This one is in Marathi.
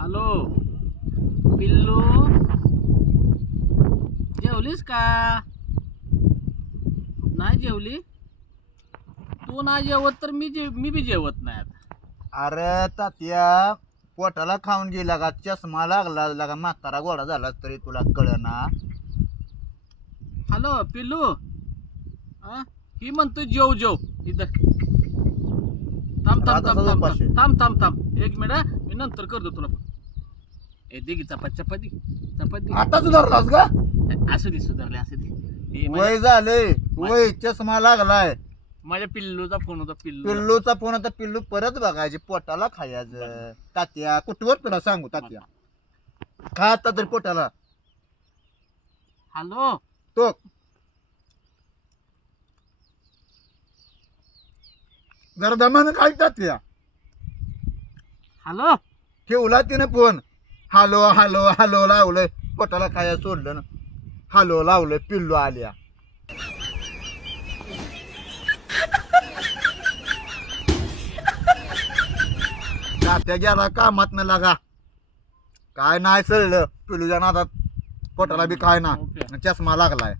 हॅलो पिल्लू, जेवलीस का? नाही जेवली? तू नाही जेवत तर मी बी जेवत नाही आता. अरे तात्या, पोटाला खाऊन गेला का चष्मा लागला लगा म्हातारा गोडा झाला तरी तुला कळना. हॅलो पिल्लू, ही म्हणतो जेव जेव इथं. थांब थांब आता थांब थांब उपाशी. थांब थांब थांब एक मिनिट, मी नंतर करतो तुला. ए दे की चपाती चपाती. आता सुधारलास का? असू दे, सुधारले असू दे. हे वय झाले, वय चष्मा लागलाय. माझ्या पिल्लूचा फोन होता. पिल्लूचा फोन आता पिल्लू परत बघायचे पोटाला खायचं. तात्या कुठवर तुला सांगू तात्या, खा आता तरी पोटाला. हॅलो तो जरा दमानं काय तात्या, हॅलो ठेवला तिने फोन. हॅलो हॅलो हॅलो लावलंय, पोटाला खाया सोडलं ना. हॅलो लावलंय, पिल्लू आल्या. तात्या गेला कामात न लागा, काय नाही सळलं पिल्लूच्या नादात. पोटाला बी काय ना, ओके. चष्मा लागलाय.